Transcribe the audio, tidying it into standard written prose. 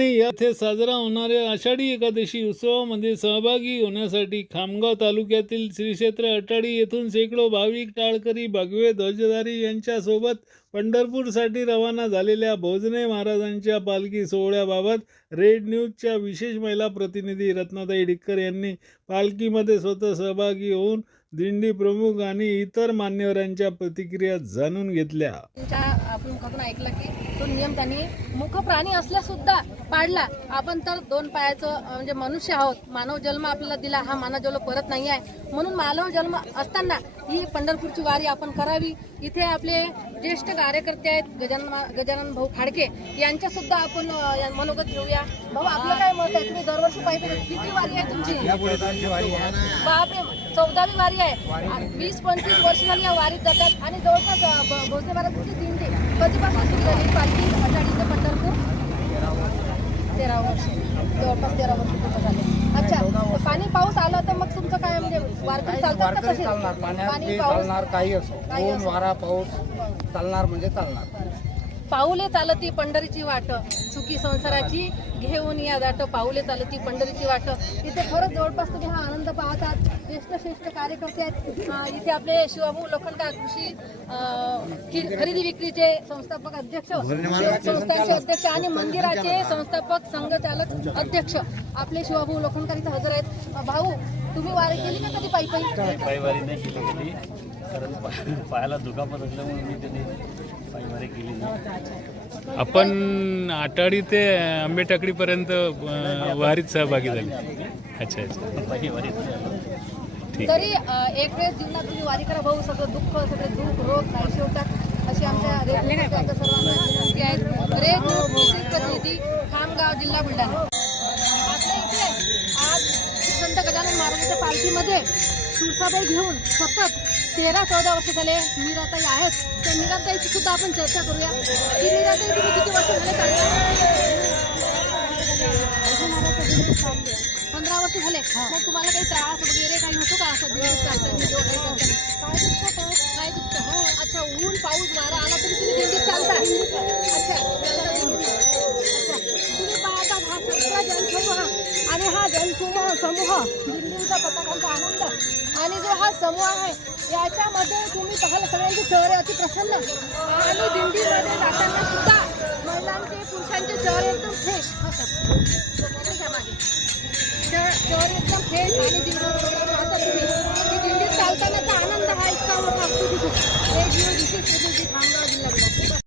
उत्साहाने येथे साजरा होणाऱ्या आषाढी एकादशी उत्सवामध्ये सहभागी होण्यासाठी खामगाव तालुक्यातील श्री क्षेत्र अटाडी येथून शेकडो भाविक टाळकरी भगवे ध्वजधारी यांच्यासोबत पंढरपूरसाठी रवाना झालेल्या भोजने महाराजांच्या पालखी सोहळ्याबाबत रेड न्यूजच्या विशेष महिला प्रतिनिधी रत्नाताई डिक्कर यांनी पालखीमध्ये स्वतः सहभागी होऊन दिंडी प्रमुख आणि इतर मान्यवरांच्या प्रतिक्रिया जाणून घेतल्या। आपण कधून ऐकलं की तो नियम त्यांनी मुख प्राणी असल्या सुद्धा पाडला। आपण तर दोन पायाचं म्हणजे मनुष्य आहोत, मानव जन्म आपल्याला दिला, हा मानव जन्म परत नाही आहे, म्हणून मानव जन्म असताना ही पंढरपूरची वारी आपण करावी। इथे आपले ज्येष्ठ कार्यकर्ते आहेत गजानन भाऊ खाडके, यांच्या सुद्धा आपण मनोगत घेऊया। भाऊ, आपलं काय मत आहे? तुम्ही दरवर्षी पाहिजे किती वारी आहे तुमची? बापरे, 14वी वारी आहे। 20-25 वर्ष झाली या वारीत जातात आणि जवळपास भोसले महाराजांची दिंडी कधीपासून सुरू झाली पालखी अटाडी ते पंढरपूर? 13 वर्ष, जवळपास 13 वर्ष पूर्ण झाले। अच्छा, पाणी पाऊस आला तर मग तुमचं काय म्हणजे वारकरी चालतात का कसे? पाणी चालणार, काही असो, ऊन वारा पाऊस चालणार म्हणजे चालणार। पाऊले चालती पंढरीची वाट, सुखी संसाराची घेऊन या दाट, पाऊले चालती पंढरीची वाट। इथे खरंच जवळपास तुम्ही हा आनंद पाहतात। ज्येष्ठ कार्यकर्ते आहेत इथे, आपले शिवाभाऊ लोखंडे कृषी खरेदी विक्रीचे संस्थापक अध्यक्ष, संस्थांचे अध्यक्ष आणि मंदिराचे संस्थापक संघचालक अध्यक्ष आपले शिवाभाऊ लोखंडे इथे हजर आहेत। भाऊ, तुम्ही वारी केली का कधी पायी? पायी वारी नाही केली कधी, कारण पायाला दुखापत असल्यामुळे मी कधी पायी वारी केली नाही। आपण आटाडी ते आंबेटाकडी पर्यंत वारीत सहभागी झाले। अच्छा अच्छा, पायी वारीत तरी एक वेळ जीवनात तुम्ही वारी करा भाऊ। सगळं दुःख, सगळे दुःख रोग नाही शेवटात अशी आमच्या सर्वांना विनंती आहे। रेड न्यूज विशेष प्रतिनिधी खामगाव, जिल्हा बुलढाणा। आपल्या इथे आज संत गजानन महाराजांच्या पालखीमध्ये सुसाबाई घेऊन सतत 13-14 वर्ष झाले मीराताई आहेत। तर मीराताईची सुद्धा आपण चर्चा करूया की मीराताई, तुम्ही किती वर्ष झाले? 15 वर्ष झाले। मग तुम्हाला काही त्रास वगैरे काही होतो का असं दिवस चालताना किंवा काही करताना? काय दुखतं? हो, अच्छा, ऊन पाऊस वारा आला तरी तुम्ही दिंडीत चालता? अच्छा, तुम्ही पाहतात हा सगळा जनसमूह आणि हा जनसमूह दिंडीचा पताकांचा आनंद आणि जो हा समूह आहे याच्यामध्ये तुम्ही पाहाल सगळ्यांचे चेहरे अति प्रसन्न आणि दिंडीमध्ये जाताना सुद्धा महिलांचे पुरुषांचे चेहरे एकदम फ्रेश चेहरे एकदम फ्रेश आणि दिंडीत चालतानाचा आनंद हा इतका मोठा असतो तिथे। रेड न्यूज विशेष प्रतिनिधी खामगाव, जिल्हा